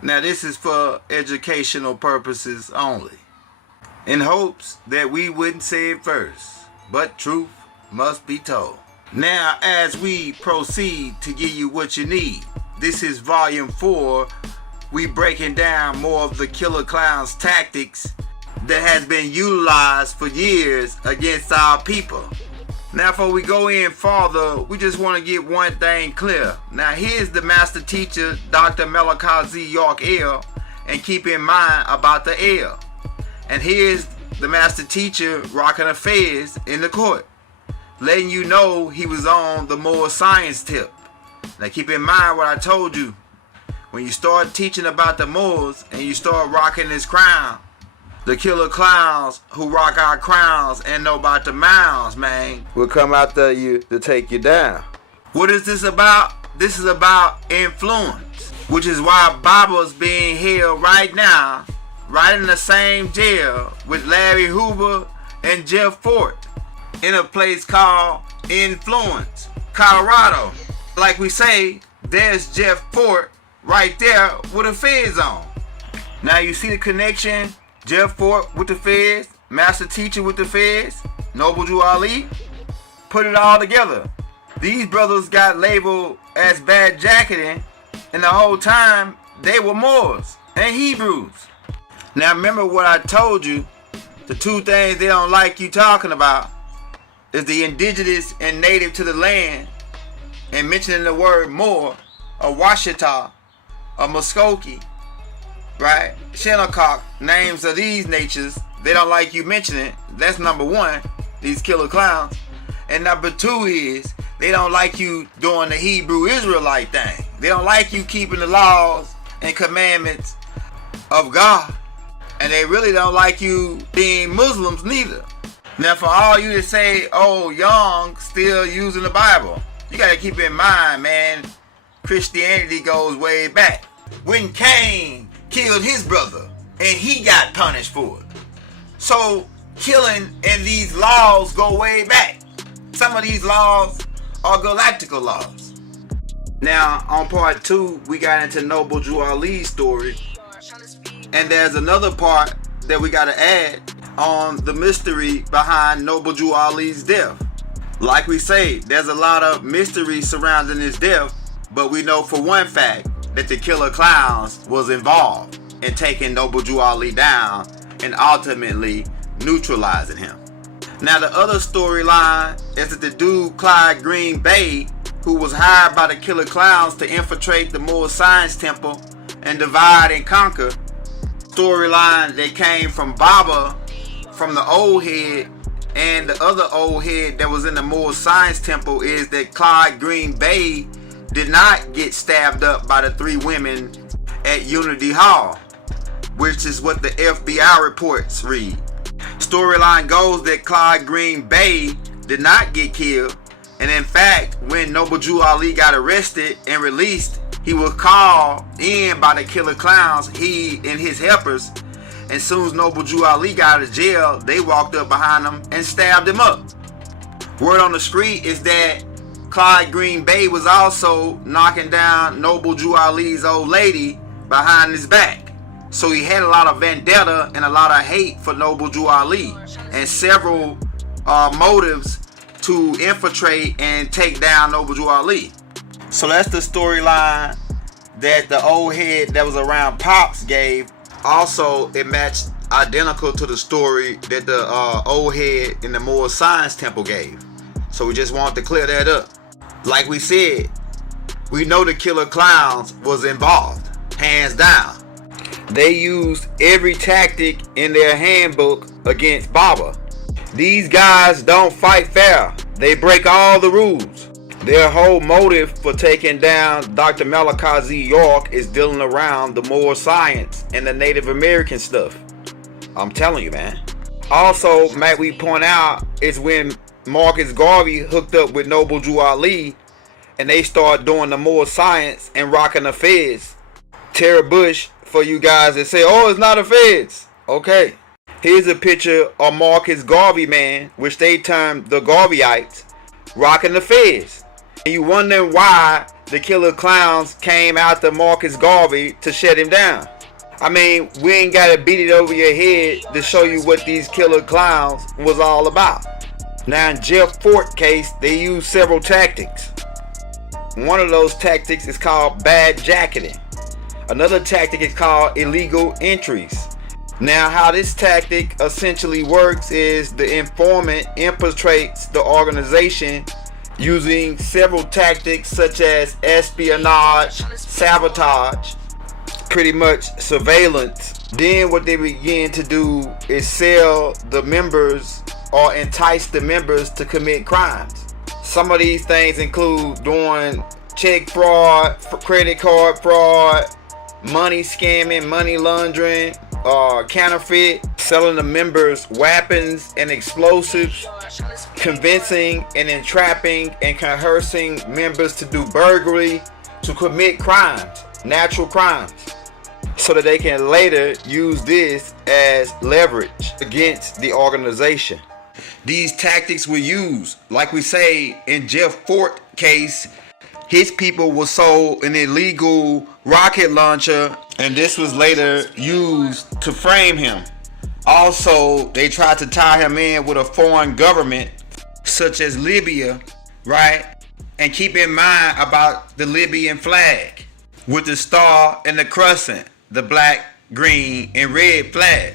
Now this is for educational purposes only, in hopes that we wouldn't say it first, but truth must be told. Now as we proceed to give you what you need, this is volume 4. We breaking down more of the Killer Clown's tactics that has been utilized for years against our people. Now before we go in further, we just want to get one thing clear. Now here's the master teacher, Dr. Malachi Z. York L, and keep in mind about the L. And here's the master teacher rocking a fez in the court, letting you know he was on the more science tip. Now keep in mind what I told you. When you start teaching about the Moors and you start rocking this crown, the killer clowns who rock our crowns and know about the mounds, man, will come after you to take you down. What is this about? This is about influence, which is why Baba's being held right now, right in the same jail with Larry Hoover and Jeff Fort, in a place called Influence, Colorado. Like we say, there's Jeff Fort right there with a fez on. Now you see the connection? Jeff Fort with the fez, master teacher with the fez, Noble Drew Ali. Put it all together. These brothers got labeled as bad jacketing, and the whole time they were Moors and Hebrews. Now remember what I told you. The two things they don't like you talking about is the indigenous and native to the land, and mentioning the word Moor, or Washita, or Muskogee, right? Shinnecock, names of these natures, they don't like you mentioning. That's number one, these killer clowns. And number two is, they don't like you doing the Hebrew Israelite thing. They don't like you keeping the laws and commandments of God. And they really don't like you being Muslims neither. Now for all you to say, oh, Young still using the Bible, you gotta keep in mind, man, Christianity goes way back. When Cain killed his brother and he got punished for it. So killing and these laws go way back. Some of these laws are galactical laws. Now on part 2, we got into Noble Drew Ali's story, and there's another part that we got to add on the mystery behind Noble Drew Ali's death. Like we say, there's a lot of mystery surrounding his death, but we know for one fact that the killer clowns was involved in taking Noble Drew Ali down and ultimately neutralizing him. Now the other storyline is that the dude Clyde Green Bay, who was hired by the killer clowns to infiltrate the Moore Science Temple and divide and conquer, storyline that came from Baba, from the old head, and the other old head that was in the Moore Science Temple, is that Clyde Green Bay did not get stabbed up by the 3 women at Unity Hall, which is what the FBI reports read. Storyline goes that Clyde Green Bay did not get killed, and in fact, when Noble Drew Ali got arrested and released, he was called in by the killer clowns, he and his helpers, and soon as Noble Drew Ali got out of jail, they walked up behind him and stabbed him up. Word on the street is that Clyde Green Bay was also knocking down Noble Drew Ali's old lady behind his back. So he had a lot of vendetta and a lot of hate for Noble Drew Ali, and several motives to infiltrate and take down Noble Drew Ali. So that's the storyline that the old head that was around Pops gave. Also, it matched identical to the story that the old head in the Moore Science Temple gave. So we just wanted to clear that up. Like we said, we know the killer clowns was involved, hands down. They used every tactic in their handbook against Baba. These guys don't fight fair. They break all the rules. Their whole motive for taking down Dr. Malachi Z. York is dealing around the Moore science and the Native American stuff. I'm telling you, man. Also, might we point out, is when Marcus Garvey hooked up with Noble Drew Ali and they start doing the Moore science and rocking the feds. Tara Bush, for you guys that say, oh, it's not a feds. Okay. Here's a picture of Marcus Garvey, man, which they termed the Garveyites, rocking the feds. And you wondering why the killer clowns came after Marcus Garvey to shut him down. I mean, we ain't gotta beat it over your head to show you what these killer clowns was all about. Now in Jeff Fort case, they used several tactics. One of those tactics is called bad jacketing. Another tactic is called illegal entries. Now how this tactic essentially works is the informant infiltrates the organization using several tactics such as espionage, sabotage, pretty much surveillance. Then what they begin to do is sell the members or entice the members to commit crimes. Some of these things include doing check fraud, credit card fraud, money scamming, money laundering, counterfeit, selling the members weapons and explosives, convincing and entrapping and coercing members to do burglary, to commit crimes, natural crimes, so that they can later use this as leverage against the organization. These tactics were used, like we say in Jeff Fort case, his people were sold an illegal rocket launcher, and this was later used to frame him. Also, they tried to tie him in with a foreign government such as Libya, right? And keep in mind about the Libyan flag with the star and the crescent, the black, green, and red flag,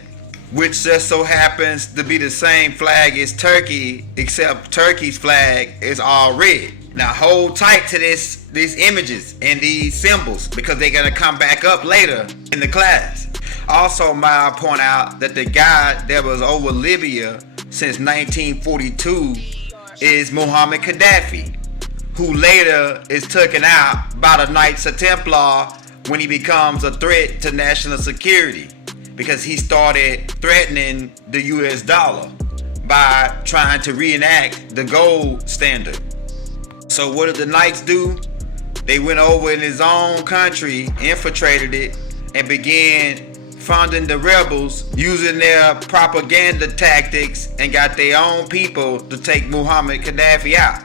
which just so happens to be the same flag as Turkey, except Turkey's flag is all red. Now hold tight to these images and these symbols, because they're gonna come back up later in the class. Also, might I point out that the guy that was over Libya since 1942 is Muhammad Gaddafi, who later is taken out by the Knights of Templar when he becomes a threat to national security, because he started threatening the US dollar by trying to reenact the gold standard. So what did the Knights do? They went over in his own country, infiltrated it, and began funding the rebels using their propaganda tactics, and got their own people to take Muhammad Gaddafi out.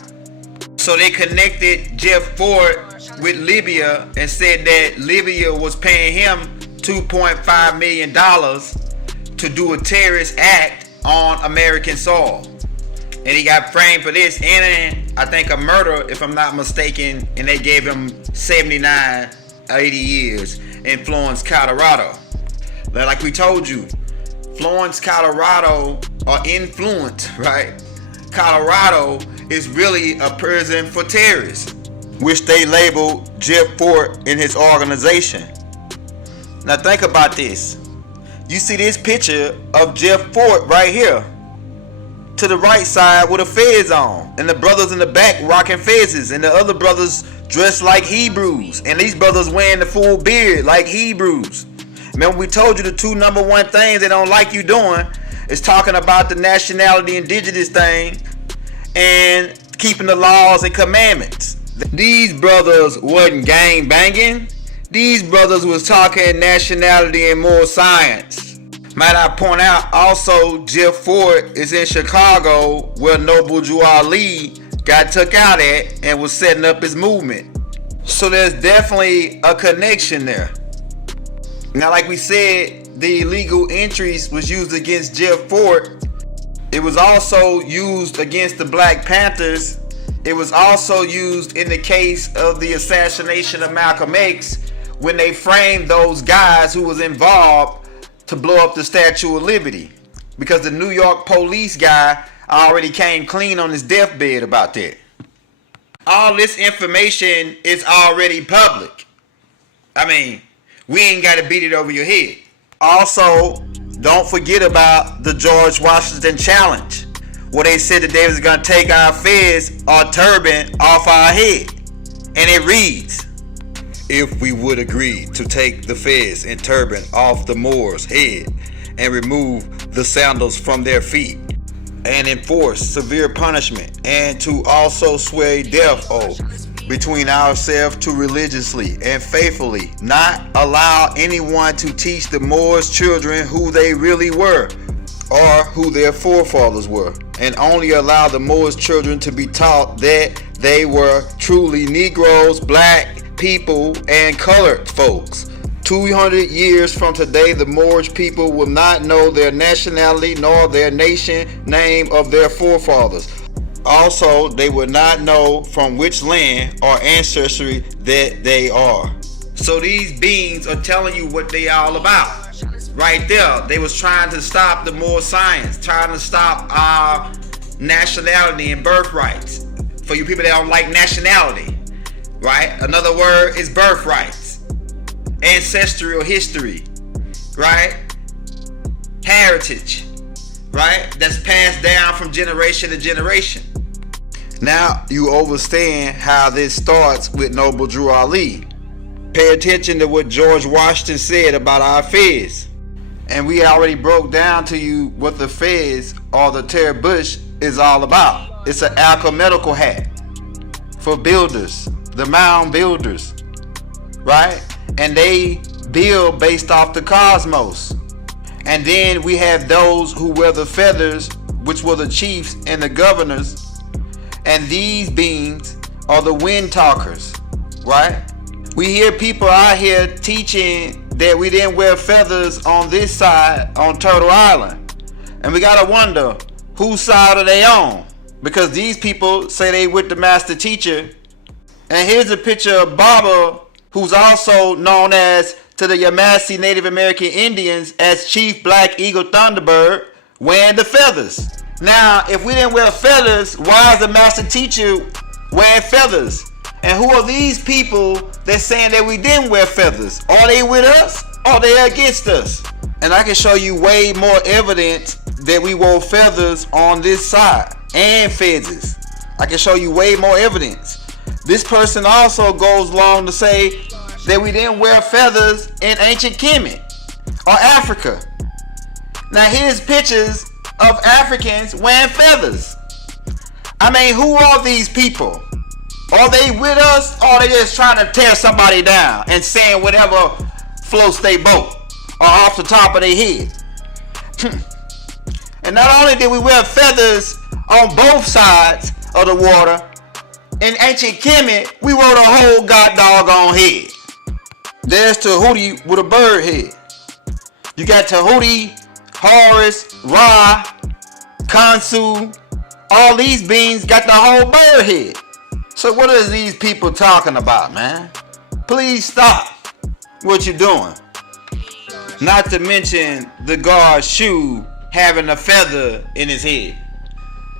So they connected Jeff Fort with Libya and said that Libya was paying him $2.5 million to do a terrorist act on American soil. And he got framed for this, and I think a murder, if I'm not mistaken, and they gave him 79, 80 years in Florence, Colorado. Now, like we told you, Florence, Colorado, or Influence, right? Colorado is really a prison for terrorists, which they labeled Jeff Fort in his organization. Now think about this. You see this picture of Jeff Fort right here, to the right side with a fez on, and the brothers in the back rocking fezes, and the other brothers dressed like Hebrews, and these brothers wearing the full beard like Hebrews. Remember, we told you the two number one things they don't like you doing is talking about the nationality indigenous thing and keeping the laws and commandments. These brothers wasn't gang banging. These brothers was talking nationality and more science. Might I point out also, Jeff Fort is in Chicago, where Noble Drew Ali got took out at and was setting up his movement. So there's definitely a connection there. Now, like we said, the illegal entries was used against Jeff Fort. It was also used against the Black Panthers. It was also used in the case of the assassination of Malcolm X, when they framed those guys who was involved to blow up the Statue of Liberty, because the New York police guy already came clean on his deathbed about that. All this information is already public. I mean, we ain't got to beat it over your head. Also, don't forget about the George Washington Challenge, where they said that they was going to take our fez or turban off our head. And it reads, if we would agree to take the fez and turban off the Moors' head and remove the sandals from their feet and enforce severe punishment, and to also swear a death oath between ourselves to religiously and faithfully not allow anyone to teach the Moors' children who they really were or who their forefathers were, and only allow the Moors' children to be taught that they were truly Negroes, black people, and colored folks. 200 years from today, the Moorish people will not know their nationality nor their nation name of their forefathers. Also, they will not know from which land or ancestry that they are. So these beings are telling you what they all about. Right there, they was trying to stop the Moor science, trying to stop our nationality and birthrights. For you people that don't like nationality, right? Another word is birthrights. Ancestral history, right? Heritage, right? That's passed down from generation to generation. Now you understand how this starts with Noble Drew Ali. Pay attention to what George Washington said about our feds. And we already broke down to you what the feds or the Terry Bush is all about. It's an alchemical hat for builders, the mound builders, right? And they build based off the cosmos. And then we have those who wear the feathers, which were the chiefs and the governors. And these beings are the wind talkers, right? We hear people out here teaching that we didn't wear feathers on this side on Turtle Island. And we gotta wonder, whose side are they on? Because these people say they with the master teacher. And here's a picture of Baba, who's also known as to the Yamasee Native American Indians as Chief Black Eagle Thunderbird, wearing the feathers. Now, if we didn't wear feathers, why is the master teacher wearing feathers? And who are these people that's saying that we didn't wear feathers? Are they with us or they against us? And I can show you way more evidence that we wore feathers on this side and fezzes. I can show you way more evidence. This person also goes along to say that we didn't wear feathers in ancient Kemet or Africa. Now here's pictures of Africans wearing feathers. I mean, who are these people? Are they with us or are they just trying to tear somebody down and saying whatever floats their boat or off the top of their head? And not only did we wear feathers on both sides of the water, in ancient Kemet, we wore the whole god doggone head. There's Tahuti with a bird head. You got Tahuti, Horus, Ra, Khonsu. All these beings got the whole bird head. So what are these people talking about, man? Please stop what you're doing. Not to mention the guard's shoe having a feather in his head.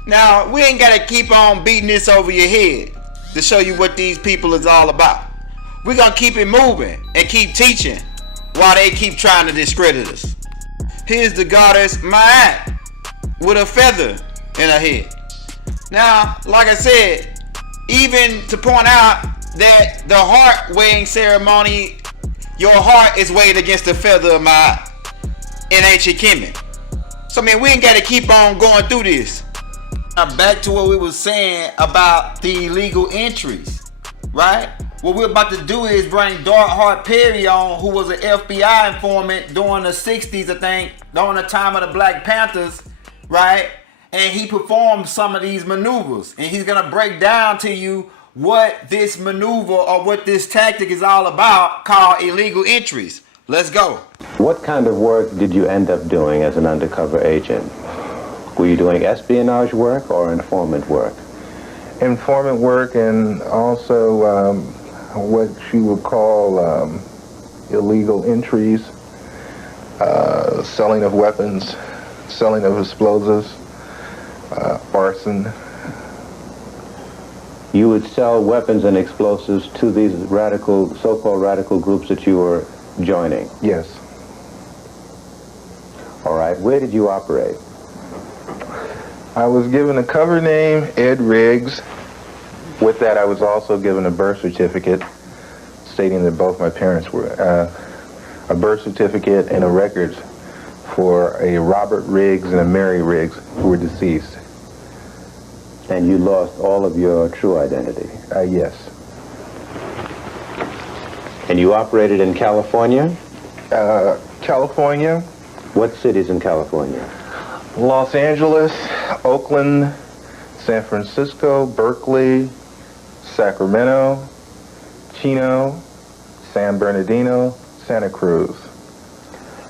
Now, we ain't got to keep on beating this over your head to show you what these people is all about. We're going to keep it moving and keep teaching while they keep trying to discredit us. Here's the goddess Ma'at with a feather in her head. Now, like I said, even to point out that the heart weighing ceremony, your heart is weighed against the feather of Ma'at in ancient Kemet. So, I mean, we ain't got to keep on going through this. Now, back to what we was saying about the illegal entries, right? What we're about to do is bring Dark Heart Perry on, who was an FBI informant during the 60s, I think, during the time of the Black Panthers, right? And he performed some of these maneuvers. And he's going to break down to you what this maneuver or what this tactic is all about, called illegal entries. Let's go. What kind of work did you end up doing as an undercover agent? Were you doing espionage work or informant work? Informant work, and also what you would call illegal entries, selling of weapons, selling of explosives, arson. You would sell weapons and explosives to these radical, so-called radical groups that you were joining? Yes. All right. Where did you operate? I was given a cover name, Ed Riggs. With that, I was also given a birth certificate stating that both my parents were, a birth certificate and a record for a Robert Riggs and a Mary Riggs who were deceased. And you lost all of your true identity? Yes. And you operated in California? California. What cities in California? Los Angeles, Oakland, San Francisco, Berkeley, Sacramento, Chino, San Bernardino, Santa Cruz.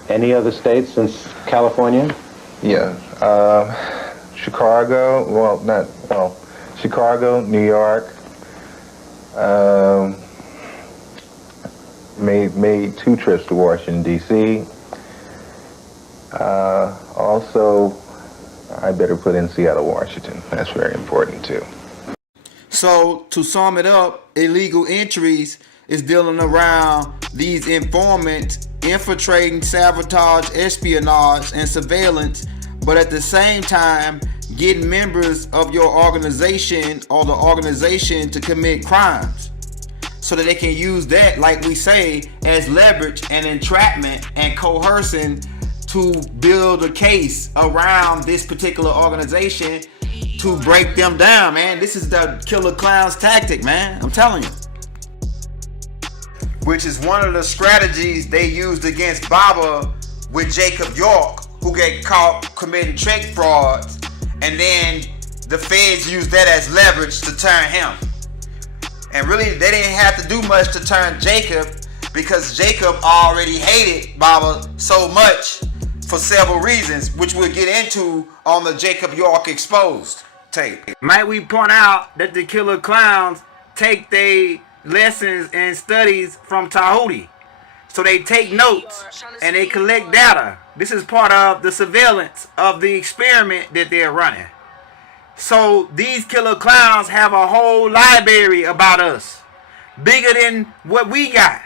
Any other states since California? Yeah. Chicago, Chicago, New York. Made 2 trips to Washington, D.C. Also, I better put in Seattle, Washington. That's very important, too. So, to sum it up, illegal entries is dealing around these informants, infiltrating, sabotage, espionage, and surveillance, but at the same time, getting members of your organization or the organization to commit crimes so that they can use that, like we say, as leverage and entrapment and coercing to build a case around this particular organization to break them down, man. This is the killer clown's tactic, man. I'm telling you. Which is one of the strategies they used against Baba with Jacob York, who get caught committing check frauds, and then the feds used that as leverage to turn him. And really, they didn't have to do much to turn Jacob, because Jacob already hated Baba so much for several reasons, which we'll get into on the Jacob York Exposed tape. Might we point out that the killer clowns take their lessons and studies from Tahuti. So they take notes and they collect data. This is part of the surveillance of the experiment that they're running. So these killer clowns have a whole library about us, bigger than what we got,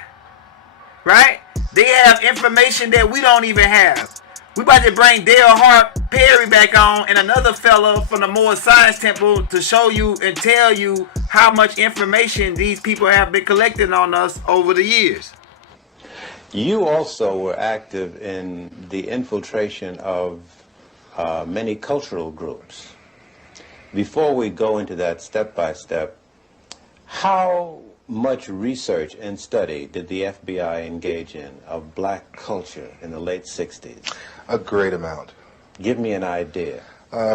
right? They have information that we don't even have. We about to bring Dale Hart Perry back on and another fella from the Moore Science Temple to show you and tell you how much information these people have been collecting on us over the years. You also were active in the infiltration of many cultural groups. Before we go into that step by step, how much research and study did the FBI engage in of black culture in the late 60s? A great amount. Give me an idea.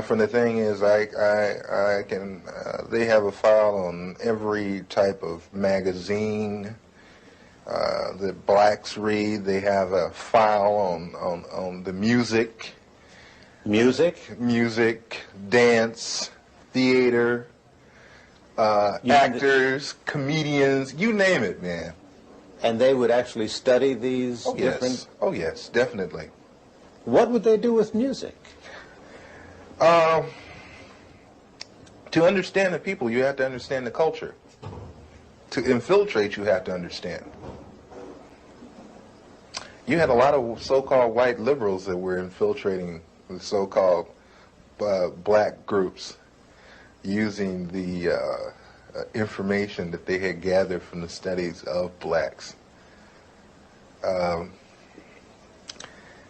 From the thing is, I can, they have a file on every type of magazine that blacks read. They have a file on the music. Music, dance, theater, actors, comedians, you name it, man. And they would actually study these different... Yes. Oh, yes, definitely. What would they do with music? To understand the people, you have to understand the culture. To infiltrate, you have to understand. You had a lot of so-called white liberals that were infiltrating the so-called black groups, using the information that they had gathered from the studies of blacks.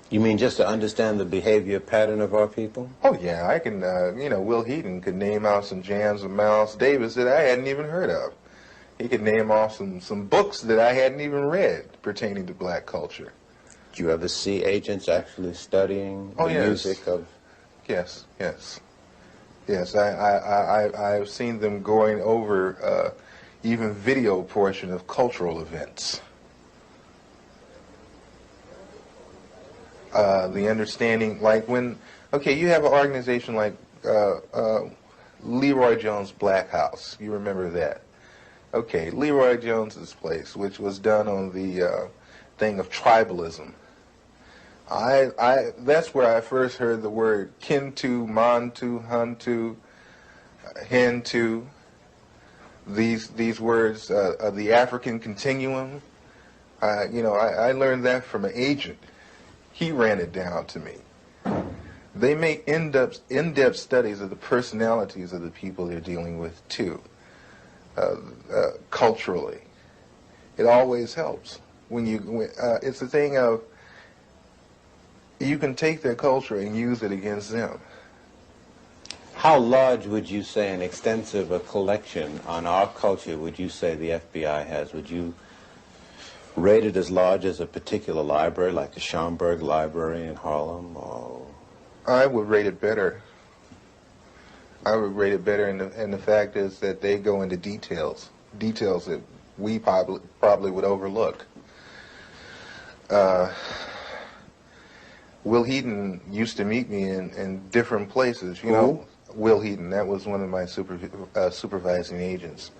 You mean just to understand the behavior pattern of our people? Oh yeah, I can, Will Heaton could name out some jams of Miles Davis that I hadn't even heard of. He could name off some books that I hadn't even read pertaining to black culture. Did you ever see agents actually studying the music of... Yes. Yes, I've seen them going over even video portion of cultural events. The understanding, like when, you have an organization like Leroy Jones' Black House. You remember that? Okay, Leroy Jones's place, which was done on the thing of tribalism. That's where I first heard the word Kintu, Mantu, Huntu, Hentu. These words of the African continuum. I learned that from an agent. He ran it down to me. They make in-depth studies of the personalities of the people they're dealing with too, culturally. It always helps when it's the thing of, you can take their culture and use it against them. How large would you say an extensive collection on our culture would you say the FBI has? Would you rate it as large as a particular library, like the Schomburg Library in Harlem? Or... I would rate it better. I would rate it better, and the fact is that they go into details that we probably would overlook. Will Heaton used to meet me in different places. You know, Will Heaton, that was one of my supervising agents.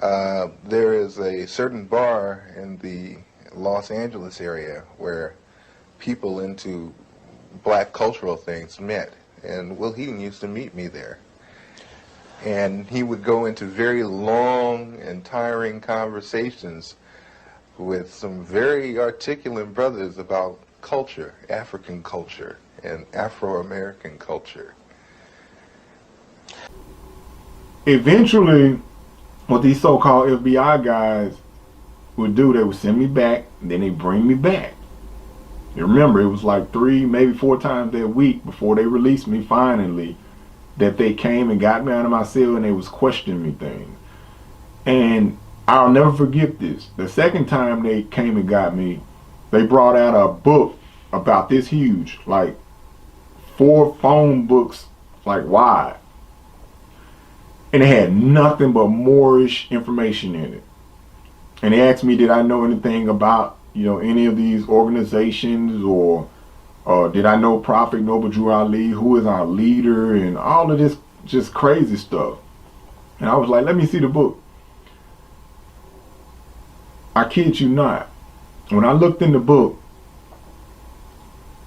There is a certain bar in the Los Angeles area where people into black cultural things met, and Will Heaton used to meet me there. And he would go into very long and tiring conversations with some very articulate brothers about culture, African culture, and Afro-American culture. Eventually, what these so-called FBI guys would do, they would send me back, and then they bring me back. You remember, it was like 3, maybe 4 times that week before they released me finally, that they came and got me out of my cell and they was questioning me things. And I'll never forget this. The second time they came and got me, they brought out a book about this huge, like 4 phone books, like wide. And it had nothing but Moorish information in it. And they asked me, did I know anything about, you know, any of these organizations, or did I know Prophet Noble Drew Ali, who is our leader, and all of this just crazy stuff. And I was like, let me see the book. I kid you not. When I looked in the book,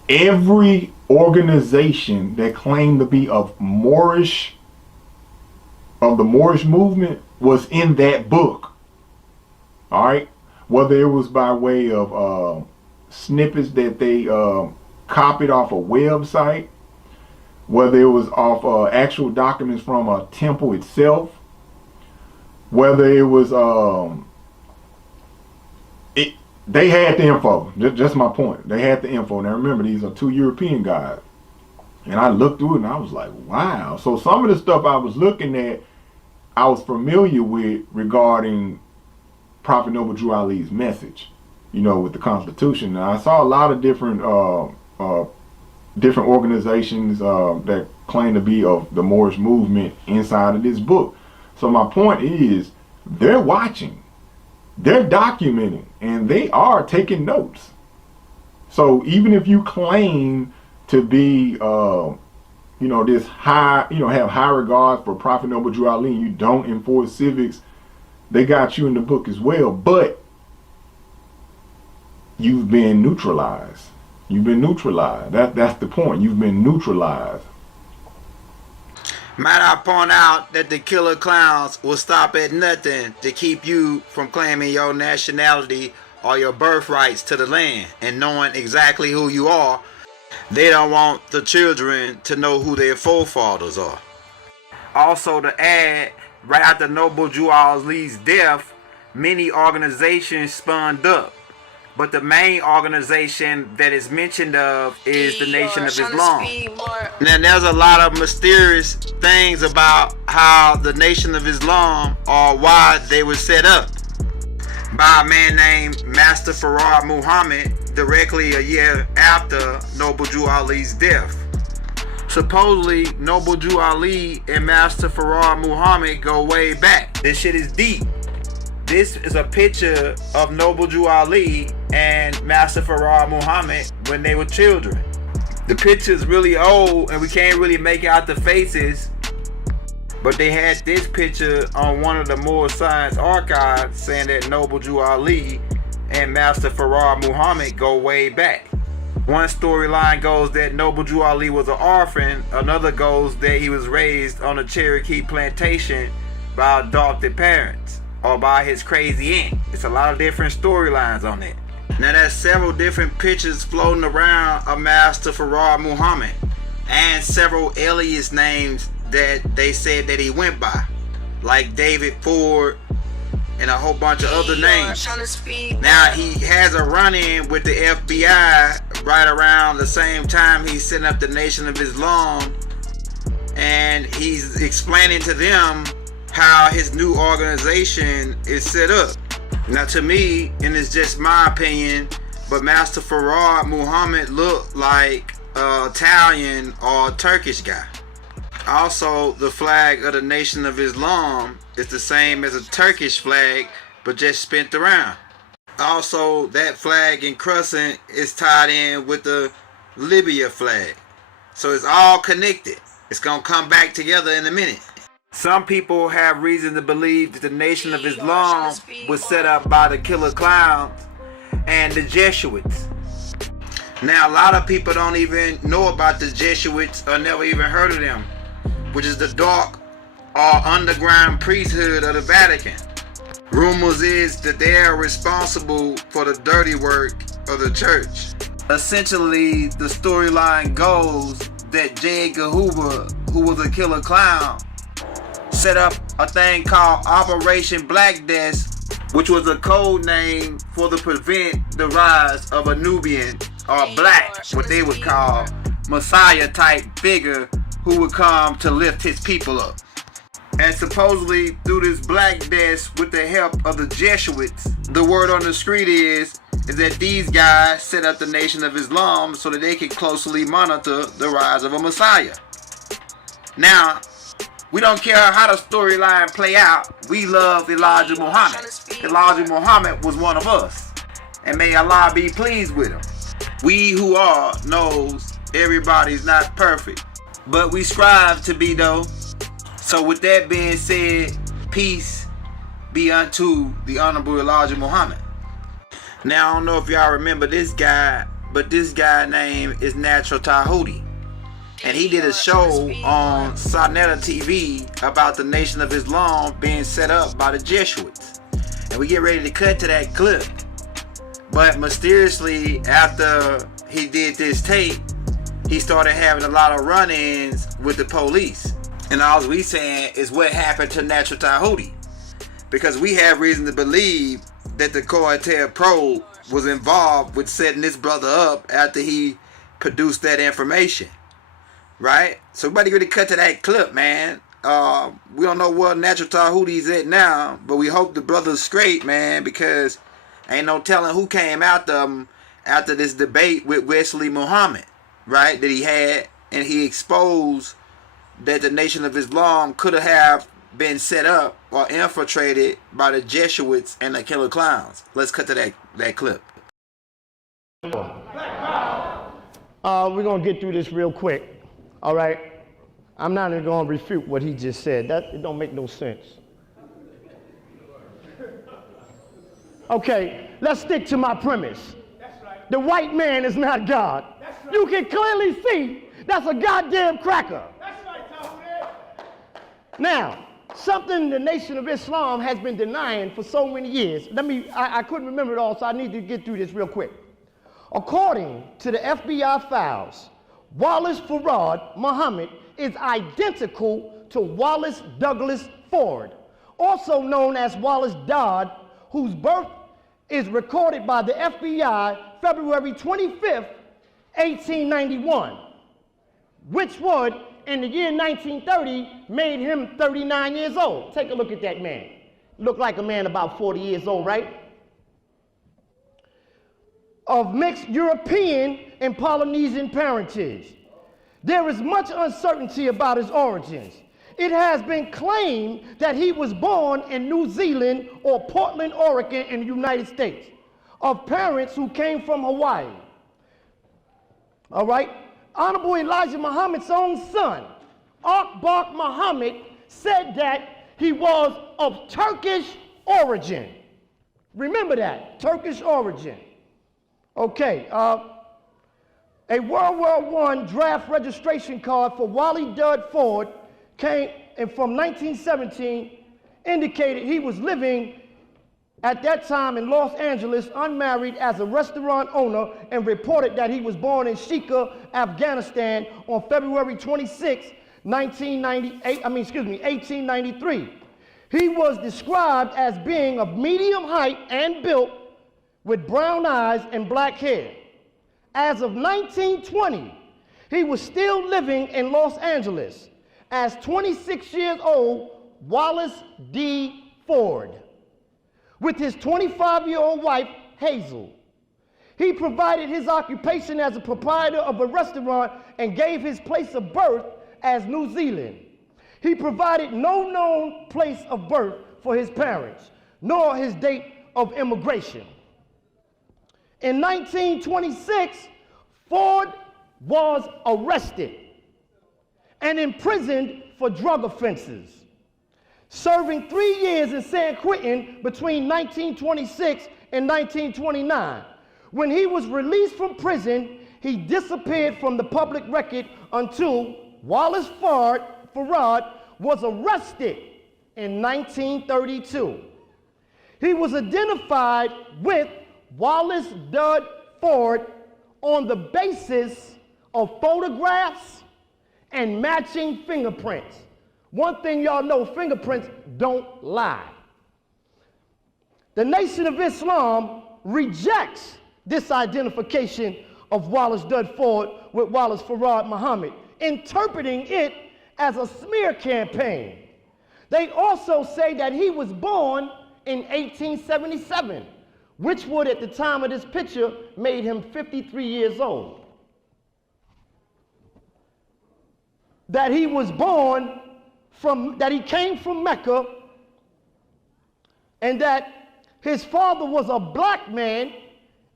every organization that claimed to be of the Moorish movement was in that book. All right, whether it was by way of snippets that they copied off a website, whether it was off actual documents from a temple itself, whether it was they had the info. Just my point. They had the info. Now remember, these are 2 European guys, and I looked through it and I was like, wow. So some of the stuff I was looking at, I was familiar with regarding Prophet Noble Drew Ali's message, you know, with the Constitution. Now, I saw a lot of different organizations that claim to be of the Moorish movement inside of this book. So my point is, they're watching, they're documenting, and they are taking notes. So even if you claim to be, you know, this high, you know, have high regard for Prophet Noble Drew Ali, and you don't enforce civics, they got you in the book as well, but you've been neutralized. You've been neutralized. That's the point. You've been neutralized. Might I point out that the killer clowns will stop at nothing to keep you from claiming your nationality or your birthrights to the land and knowing exactly who you are. They don't want the children to know who their forefathers are. Also to add, right after Noble Drew Ali's death, many organizations spun up. But the main organization that is mentioned of is the Nation of Islam. Now there's a lot of mysterious things about how the Nation of Islam, or why they were set up, by a man named Master Farad Muhammad directly a year after Noble Drew Ali's death. Supposedly, Noble Drew Ali and Master Farad Muhammad go way back. This shit is deep. This is a picture of Noble Drew Ali and Master Farad Muhammad when they were children. The picture is really old and we can't really make out the faces, but they had this picture on one of the Moore Science archives saying that Noble Drew Ali and Master Farad Muhammad go way back. One storyline goes that Noble Drew Ali was an orphan, another goes that he was raised on a Cherokee plantation by adopted parents, or by his crazy aunt. It's a lot of different storylines on it. Now there's several different pictures floating around of Master Farad Muhammad, and several alias names that they said that he went by, like David Ford and a whole bunch of other names. Now he has a run-in with the FBI right around the same time he's setting up the Nation of Islam, and he's explaining to them how his new organization is set up. Now to me, and it's just my opinion, but Master Farad Muhammad looked like an Italian or Turkish guy. Also, the flag of the Nation of Islam is the same as a Turkish flag, but just spent around. Also, that flag and crescent is tied in with the Libya flag. So it's all connected. It's going to come back together in a minute. Some people have reason to believe that the Nation of Islam was set up by the Killer Clowns and the Jesuits. Now, a lot of people don't even know about the Jesuits or never even heard of them, which is the dark or underground priesthood of the Vatican. Rumors is that they are responsible for the dirty work of the church. Essentially, the storyline goes that J. Edgar Hoover, who was a killer clown, set up a thing called Operation Black Death, which was a code name for to prevent the rise of a Nubian or black, what they would call Messiah type figure who would come to lift his people up. And supposedly through this Black Death, with the help of the Jesuits, the word on the street is that these guys set up the Nation of Islam so that they could closely monitor the rise of a Messiah. Now, we don't care how the storyline play out. We love Elijah Muhammad. Elijah Muhammad was one of us. And may Allah be pleased with him. We who are knows everybody's not perfect, but we strive to be though. So with that being said, peace be unto the Honorable Elijah Muhammad. Now I don't know if y'all remember this guy, but this guy name is Natural Tahuti. And he did a show on Sonetta TV about the Nation of Islam being set up by the Jesuits. And we get ready to cut to that clip. But mysteriously, after he did this tape, he started having a lot of run-ins with the police. And all we saying is what happened to Natural Tahuti. Because we have reason to believe that the COINTELPRO was involved with setting this brother up after he produced that information. Right? So everybody really cut to that clip, man. We don't know where Natural Tahuti's at now, but we hope the brother's straight, man, because ain't no telling who came after him after this debate with Wesley Muhammad, right, that he had, and he exposed that the Nation of Islam could have been set up or infiltrated by the Jesuits and the Killer Clowns. Let's cut to that clip. We're going to get through this real quick, all right? I'm not even going to refute what he just said. It don't make no sense. Okay, let's stick to my premise. The white man is not God. You can clearly see that's a goddamn cracker. Now, something the Nation of Islam has been denying for so many years. I couldn't remember it all, so I need to get through this real quick. According to the FBI files, Wallace Farad Muhammad is identical to Wallace Douglas Ford, also known as Wallace Dodd, whose birth is recorded by the FBI February 25th, 1891, which would, in the year 1930, made him 39 years old. Take a look at that man. Looked like a man about 40 years old, right? Of mixed European and Polynesian parentage. There is much uncertainty about his origins. It has been claimed that he was born in New Zealand or Portland, Oregon in the United States, of parents who came from Hawaii. All right? Honorable Elijah Muhammad's own son, Akbar Muhammad, said that he was of Turkish origin. Remember that, Turkish origin. Okay, a World War I draft registration card for Wally Dud Ford came and from 1917 indicated he was living at that time in Los Angeles, unmarried, as a restaurant owner, and reported that he was born in Shika, Afghanistan on February 26, 1893. He was described as being of medium height and built with brown eyes and black hair. As of 1920, he was still living in Los Angeles as 26 years old Wallace D. Ford, with his 25-year-old wife, Hazel. He provided his occupation as a proprietor of a restaurant and gave his place of birth as New Zealand. He provided no known place of birth for his parents, nor his date of immigration. In 1926, Ford was arrested and imprisoned for drug offenses, serving 3 years in San Quentin between 1926 and 1929. When he was released from prison, he disappeared from the public record until Wallace Farad was arrested in 1932. He was identified with Wallace Dud Ford on the basis of photographs and matching fingerprints. One thing y'all know, fingerprints don't lie. The Nation of Islam rejects this identification of Wallace Dud Ford with Wallace Farad Muhammad, interpreting it as a smear campaign. They also say that he was born in 1877, which would, at the time of this picture, made him 53 years old. That he was born that he came from Mecca, and that his father was a black man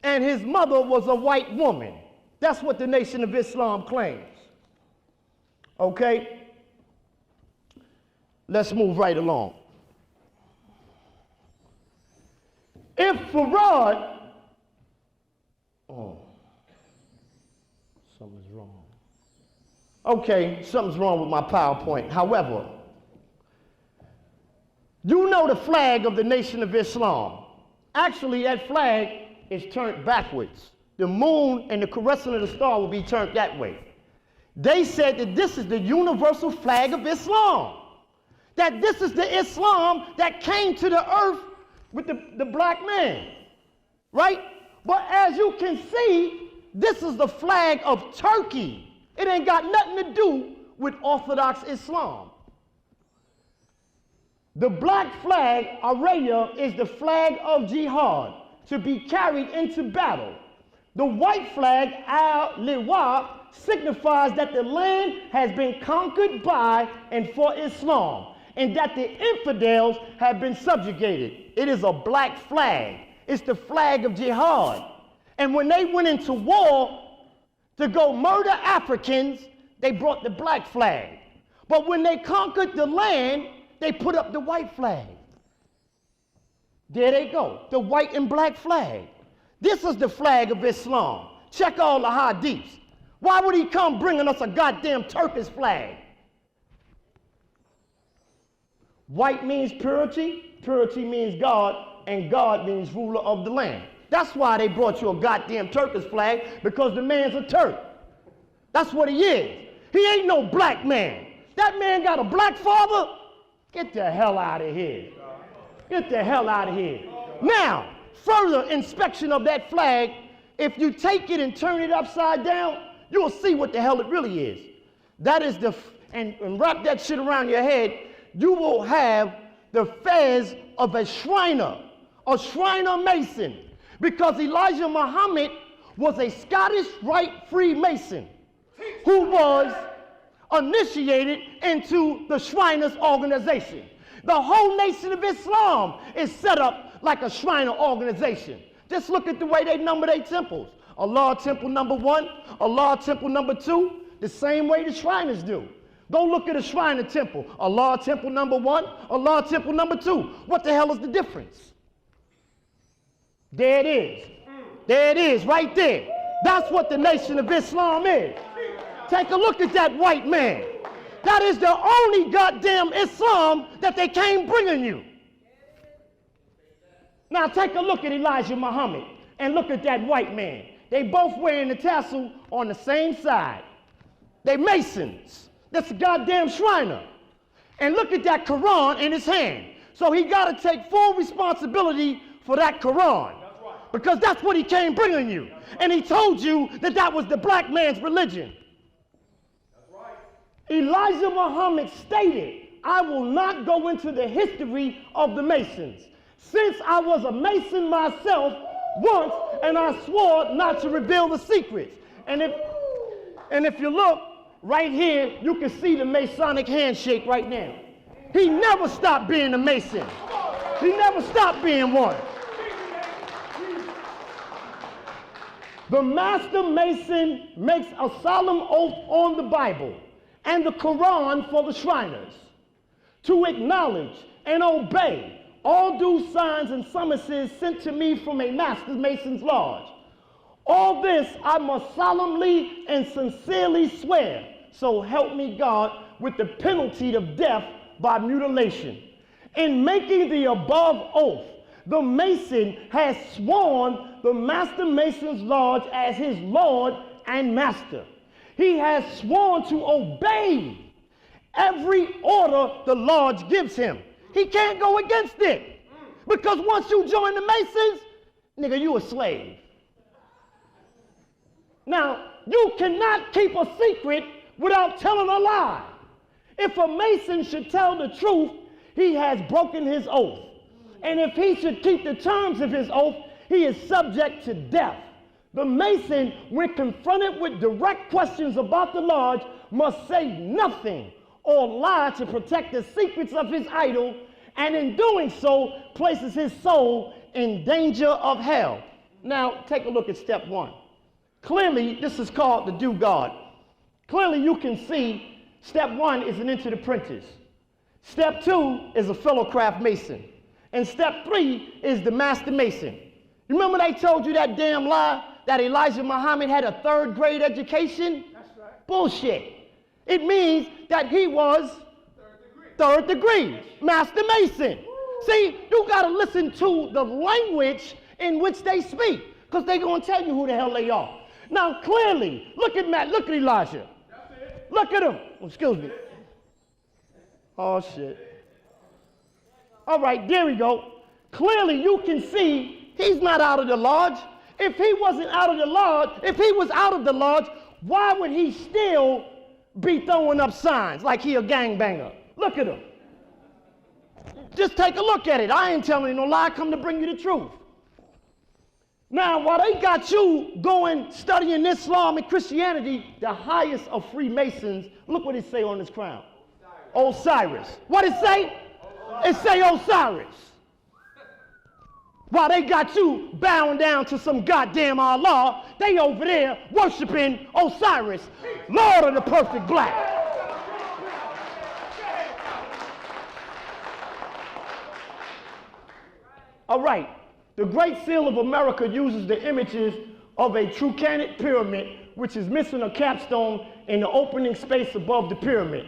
and his mother was a white woman. That's what the Nation of Islam claims. Okay? Let's move right along. If Farad, something's wrong. Okay, something's wrong with my PowerPoint. However, you know the flag of the Nation of Islam. Actually, that flag is turned backwards. The moon and the crescent of the star will be turned that way. They said that this is the universal flag of Islam. That this is the Islam that came to the earth with the black man, right? But as you can see, this is the flag of Turkey. It ain't got nothing to do with Orthodox Islam. The black flag, Araya, is the flag of jihad, to be carried into battle. The white flag, Al-Liwa, signifies that the land has been conquered by and for Islam, and that the infidels have been subjugated. It is a black flag. It's the flag of jihad. And when they went into war to go murder Africans, they brought the black flag. But when they conquered the land, they put up the white flag. There they go, the white and black flag. This is the flag of Islam. Check all the hadiths. Why would he come bringing us a goddamn Turkish flag? White means purity, purity means God, and God means ruler of the land. That's why they brought you a goddamn Turkish flag, because the man's a Turk. That's what he is. He ain't no black man. That man got a black father? Get the hell out of here. Get the hell out of here. Now, further inspection of that flag, if you take it and turn it upside down, you'll see what the hell it really is. That is and wrap that shit around your head, you will have the fez of a Shriner Mason, because Elijah Muhammad was a Scottish Rite Freemason who was initiated into the Shriners organization. The whole Nation of Islam is set up like a Shriner organization. Just look at the way they number their temples. Allah temple number 1, Allah temple number 2, the same way the Shriners do. Go look at a Shriner temple. Allah temple number 1, Allah temple number 2. What the hell is the difference? There it is. There it is, right there. That's what the Nation of Islam is. Take a look at that white man. That is the only goddamn Islam that they came bringing you. Now take a look at Elijah Muhammad and look at that white man. They both wearing the tassel on the same side. They Masons. That's a goddamn Shriner. And look at that Quran in his hand. So he got to take full responsibility for that Quran. Because that's what he came bringing you. And he told you that that was the black man's religion. Elijah Muhammad stated, I will not go into the history of the Masons, since I was a Mason myself once, and I swore not to reveal the secrets. And if you look, right here, you can see the Masonic handshake right now. He never stopped being a Mason. He never stopped being one. The Master Mason makes a solemn oath on the Bible and the Quran for the Shriners to acknowledge and obey all due signs and summonses sent to me from a Master Mason's lodge. All this I must solemnly and sincerely swear, so help me God, with the penalty of death by mutilation. In making the above oath, the Mason has sworn the Master Mason's Lodge as his Lord and Master. He has sworn to obey every order the Lodge gives him. He can't go against it. Because once you join the Masons, nigga, you a slave. Now, you cannot keep a secret without telling a lie. If a Mason should tell the truth, he has broken his oath. And if he should keep the terms of his oath, he is subject to death. The Mason, when confronted with direct questions about the lodge, must say nothing or lie to protect the secrets of his idol, and in doing so, places his soul in danger of hell. Now, take a look at step one. Clearly, this is called the due God. Clearly, you can see step one is an into the apprentice. Step two is a fellow craft mason. And step three is the Master Mason. You remember they told you that damn lie that Elijah Muhammad had a 3rd grade education? That's right. Bullshit. It means that he was third degree Master Mason. Woo. See, you got to listen to the language in which they speak, because they're going to tell you who the hell they are. Now, clearly, look at Matt, look at Elijah. Look at him. Oh, excuse me. Oh, shit. All right, there we go. Clearly, you can see he's not out of the lodge. If he wasn't out of the lodge, if he was out of the lodge, why would he still be throwing up signs like he a gangbanger? Look at him. Just take a look at it. I ain't telling you no lie. I come to bring you the truth. Now, while they got you going studying Islam and Christianity, the highest of Freemasons, look what it say on his crown. Osiris. What it say? It say Osiris. While they got you bowing down to some goddamn Allah, they over there worshiping Osiris, Lord of the perfect black. All right, the Great Seal of America uses the images of a truncated pyramid, which is missing a capstone in the opening space above the pyramid.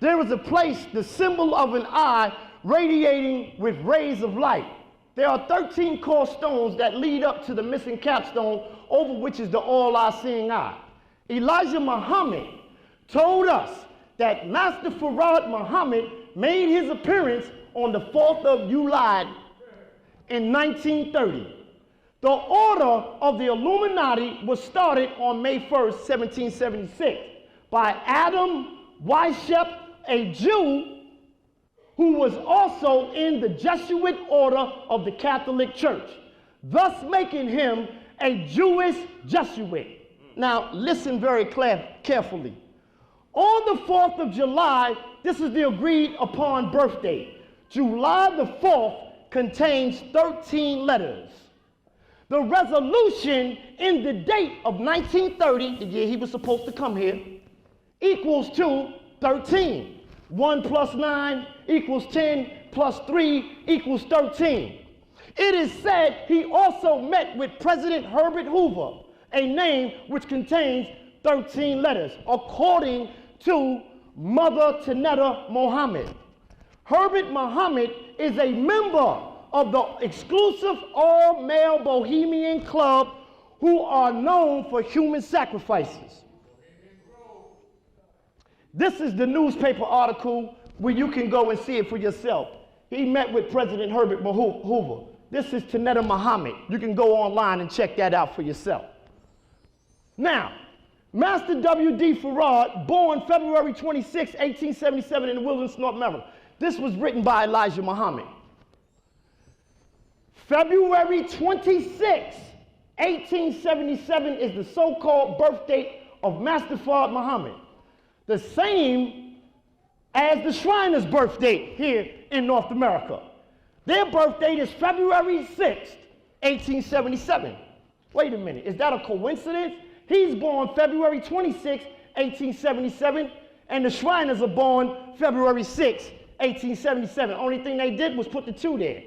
There is a place, the symbol of an eye, radiating with rays of light. There are 13 core stones that lead up to the missing capstone, over which is the all-eye-seeing eye. Elijah Muhammad told us that Master Farad Muhammad made his appearance on the 4th of July in 1930. The order of the Illuminati was started on May 1st, 1776, by Adam Weishaupt, a Jew who was also in the Jesuit order of the Catholic Church, thus making him a Jewish Jesuit. Now, listen very carefully. On the 4th of July, this is the agreed upon birthday. July the 4th contains 13 letters. The resolution in the date of 1930, the year he was supposed to come here, equals to 13. 1 plus 9 equals 10, plus 3 equals 13. It is said he also met with President Herbert Hoover, a name which contains 13 letters, according to Mother Tanetta Mohammed. Herbert Muhammad is a member of the exclusive all-male Bohemian Club, who are known for human sacrifices. This is the newspaper article where you can go and see it for yourself. He met with President Herbert Hoover. This is Tanetta Muhammad. You can go online and check that out for yourself. Now, Master W.D. Farad, born February 26, 1877 in the wilderness, North Maryland. This was written by Elijah Muhammad. February 26, 1877 is the so-called birth date of Master Farad Muhammad. the same as the Shriners' birth date here in North America. Their birth date is February 6th, 1877. Wait a minute, is that a coincidence? He's born February 26th, 1877, and the Shriners are born February 6th, 1877. Only thing they did was put the 2 there.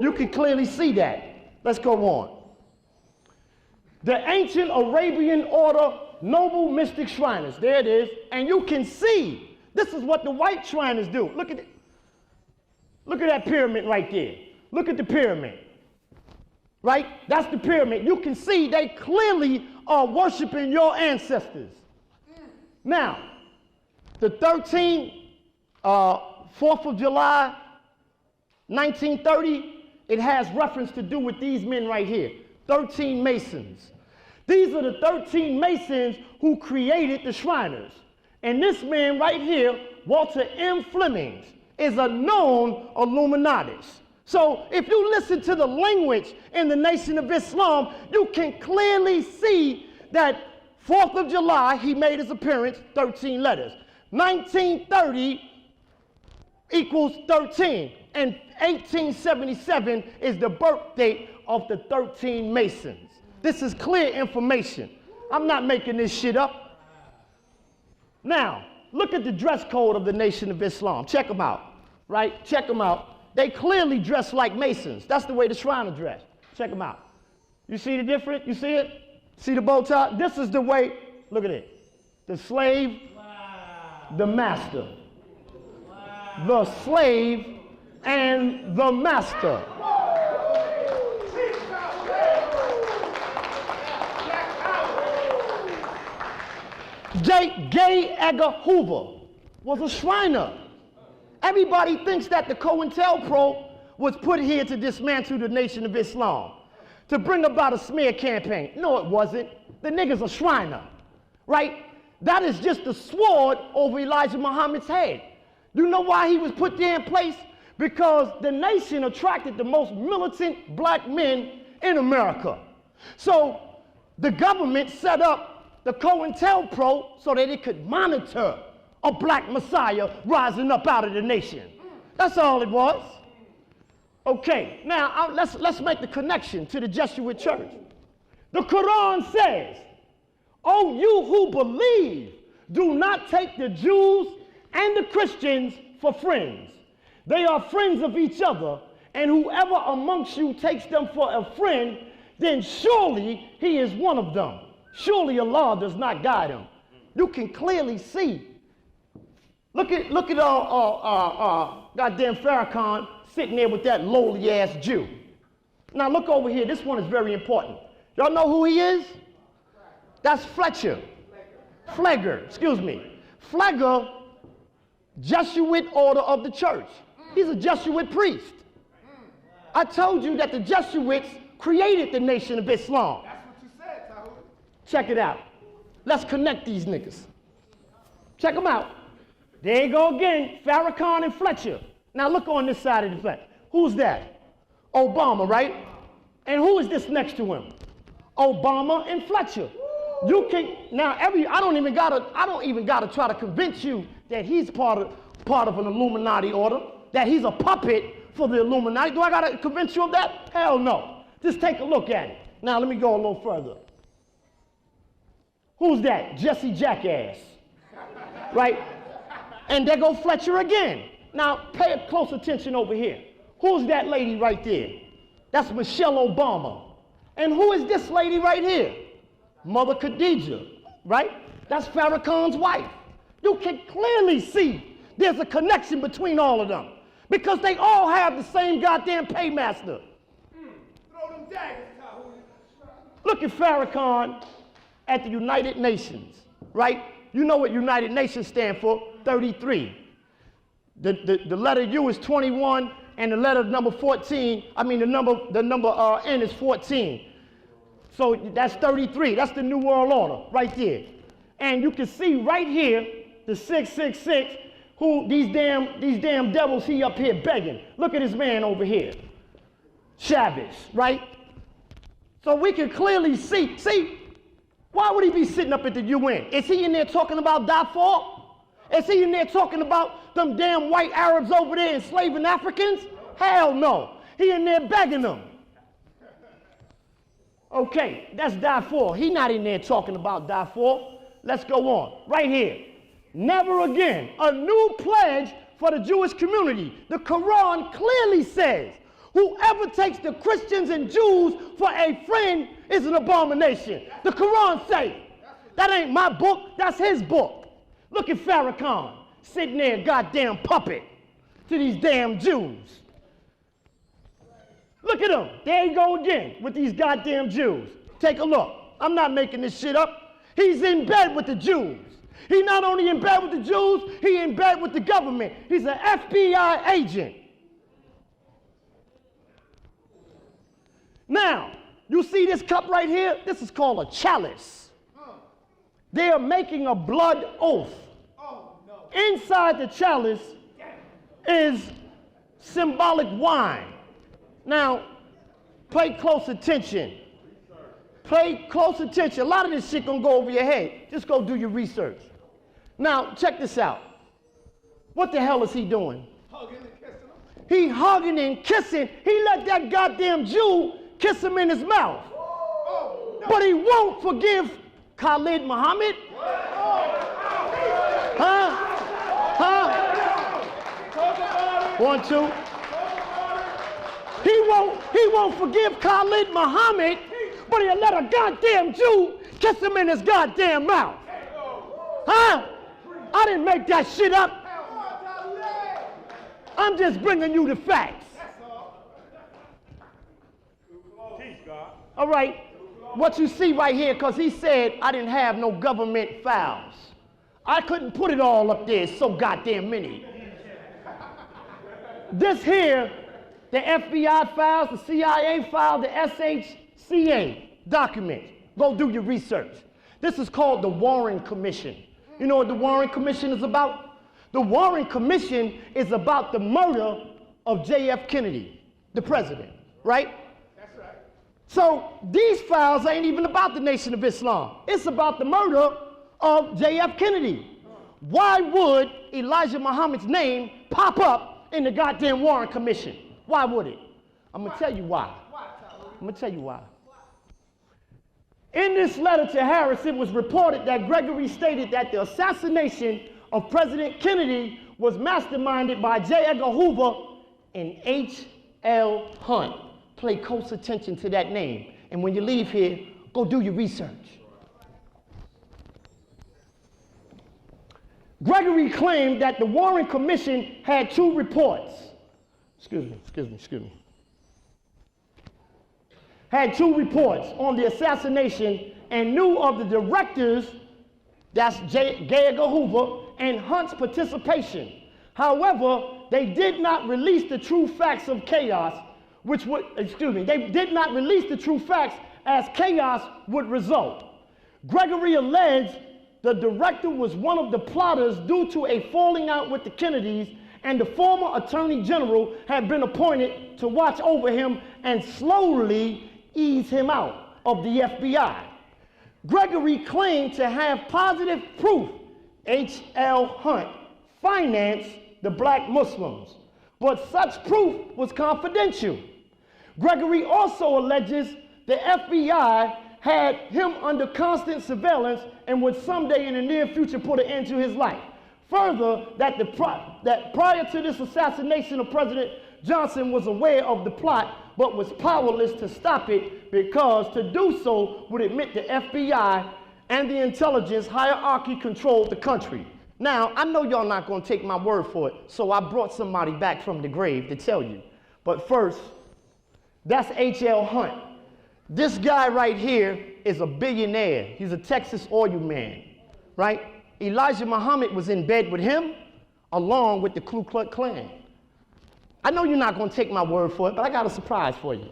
You can clearly see that. Let's go on. The ancient Arabian order, noble mystic Shriners. There it is. And you can see, this is what the white Shriners do. Look at it. Look at that pyramid right there. Look at the pyramid. Right? That's the pyramid. You can see they clearly are worshiping your ancestors. Now, the 4th of July, 1930, it has reference to do with these men right here, 13 Masons. These are the 13 Masons who created the Shriners. And this man right here, Walter M. Fleming, is a known Illuminatus. So if you listen to the language in the Nation of Islam, you can clearly see that 4th of July, he made his appearance, 13 letters. 1930 equals 13. And 1877 is the birth date of the 13 Masons. This is clear information. I'm not making this shit up. Now, look at the dress code of the Nation of Islam. Check them out, right? Check them out. They clearly dress like Masons. That's the way the Shriner dress. Check them out. You see the difference? You see it? See the bow tie? This is the way, look at it. The slave, the master. The slave and the master. J. Edgar Hoover was a Shriner. Everybody thinks that the COINTELPRO was put here to dismantle the Nation of Islam, to bring about a smear campaign. No, it wasn't. The nigga's a Shriner, right? That is just the sword over Elijah Muhammad's head. You know why he was put there in place? Because the nation attracted the most militant black men in America. So the government set up the COINTELPRO so that it could monitor a black messiah rising up out of the nation. That's all it was. Okay, now let's make the connection to the Jesuit church. The Quran says, "O you who believe, do not take the Jews and the Christians for friends. They are friends of each other, and whoever amongst you takes them for a friend, then surely he is one of them. Surely Allah does not guide him." You can clearly see. Look at goddamn Farrakhan sitting there with that lowly ass Jew. Now look over here. This one is very important. Y'all know who he is? That's Fletcher. Flegger, excuse me. Flegger, Jesuit order of the church. He's a Jesuit priest. I told you that the Jesuits created the Nation of Islam. That's what you said, Tahoe. Check it out. Let's connect these niggas. Check them out. There you go again, Farrakhan and Fletcher. Now look on this side of the fence. Who's that? Obama, right? And who is this next to him? Obama and Fletcher. You can now I don't even gotta try to convince you that he's part of an Illuminati order, that he's a puppet for the Illuminati. Do I gotta convince you of that? Hell no. Just take a look at it. Now let me go a little further. Who's that? Jesse Jackass. Right? And there go Fletcher again. Now pay close attention over here. Who's that lady right there? That's Michelle Obama. And who is this lady right here? Mother Khadijah, right? That's Farrakhan's wife. You can clearly see there's a connection between all of them because they all have the same goddamn paymaster. Throw them daggers, Tahoe. Look at Farrakhan at the United Nations, right? You know what United Nations stand for? 33. The letter U is 21, and the letter number 14. I mean the number N is 14. So that's 33. That's the New World Order right there. And you can see right here the 666. Who these damn devils he up here begging. Look at this man over here, Chavez, right? So we can clearly see. Why would he be sitting up at the UN? Is he in there talking about Darfur? Is he in there talking about them damn white Arabs over there enslaving Africans? Hell no. He in there begging them. Okay, that's Darfur. He not in there talking about Darfur. Let's go on. Right here. Never again. A new pledge for the Jewish community. The Quran clearly says, whoever takes the Christians and Jews for a friend is an abomination. The Quran says. That ain't my book, that's his book. Look at Farrakhan sitting there, goddamn puppet to these damn Jews. Look at him. There you go again with these goddamn Jews. Take a look. I'm not making this shit up. He's in bed with the Jews. He not only in bed with the Jews, he in bed with the government. He's an FBI agent. Now, you see this cup right here? This is called a chalice. They are making a blood oath. Inside the chalice is symbolic wine. Now, pay close attention. Pay close attention. A lot of this shit gonna go over your head. Just go do your research. Now, check this out. What the hell is he doing? Hugging and kissing him. He hugging and kissing. He let that goddamn Jew kiss him in his mouth. But he won't forgive Khalid Muhammad? Huh? Huh? 1, 2. He won't forgive Khalid Muhammad, but he'll let a goddamn Jew kiss him in his goddamn mouth. Huh? I didn't make that shit up. I'm just bringing you the facts. All right. What you see right here, because he said I didn't have no government files. I couldn't put it all up there, it's so goddamn many. This here, the FBI files, the CIA file, the SHCA documents. Go do your research. This is called the Warren Commission. You know what the Warren Commission is about? The Warren Commission is about the murder of JF Kennedy, the president, right? So these files ain't even about the Nation of Islam. It's about the murder of JF Kennedy. Why would Elijah Muhammad's name pop up in the goddamn Warren Commission? Why would it? I'm gonna tell you why. I'm gonna tell you why. In this letter to Harris, it was reported that Gregory stated that the assassination of President Kennedy was masterminded by J. Edgar Hoover and H.L. Hunt. Pay close attention to that name. And when you leave here, go do your research. Gregory claimed that the Warren Commission had 2 reports. Excuse me. Had 2 reports on the assassination and knew of the directors, that's J. Edgar Hoover, and Hunt's participation. However, they did not release the true facts of chaos, they did not release the true facts as chaos would result. Gregory alleged the director was one of the plotters due to a falling out with the Kennedys, and the former attorney general had been appointed to watch over him and slowly ease him out of the FBI. Gregory claimed to have positive proof H.L. Hunt financed the black Muslims, but such proof was confidential. Gregory also alleges the FBI had him under constant surveillance and would someday in the near future put an end to his life. Further, that prior to this assassination of President Johnson was aware of the plot but was powerless to stop it because to do so would admit the FBI and the intelligence hierarchy controlled the country. Now, I know y'all not gonna take my word for it, so I brought somebody back from the grave to tell you. But first, that's H.L. Hunt. This guy right here is a billionaire. He's a Texas oil man, right? Elijah Muhammad was in bed with him along with the Ku Klux Klan. I know you're not gonna take my word for it, but I got a surprise for you.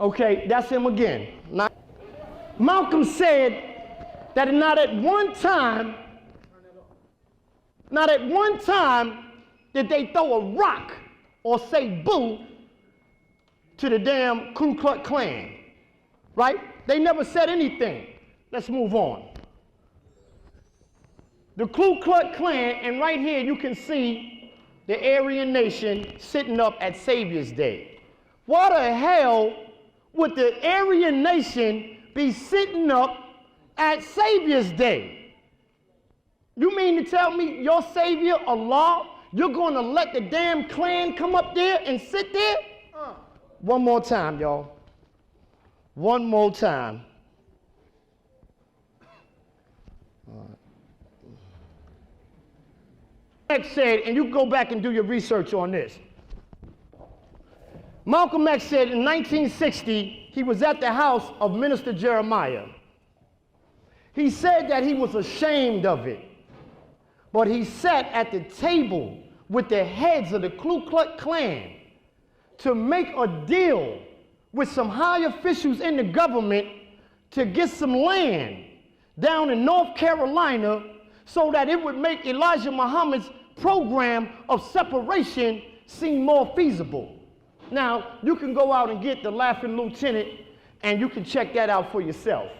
Okay, that's him again. Now, Malcolm said that not at one time did they throw a rock or say boo to the damn Ku Klux Klan, right? They never said anything. Let's move on. the Ku Klux Klan, and right here you can see the Aryan Nation sitting up at Savior's Day. Why the hell would the Aryan Nation be sitting up at Savior's Day? You mean to tell me your Savior, Allah, you're going to let the damn Klan come up there and sit there? One more time, y'all. One more time. X said, and you can go back and do your research on this. Malcolm X said in 1960, he was at the house of Minister Jeremiah. He said that he was ashamed of it, but he sat at the table with the heads of the Ku Klux Klan to make a deal with some high officials in the government to get some land down in North Carolina so that it would make Elijah Muhammad's program of separation seem more feasible. Now, you can go out and get the Laughing Lieutenant and you can check that out for yourself.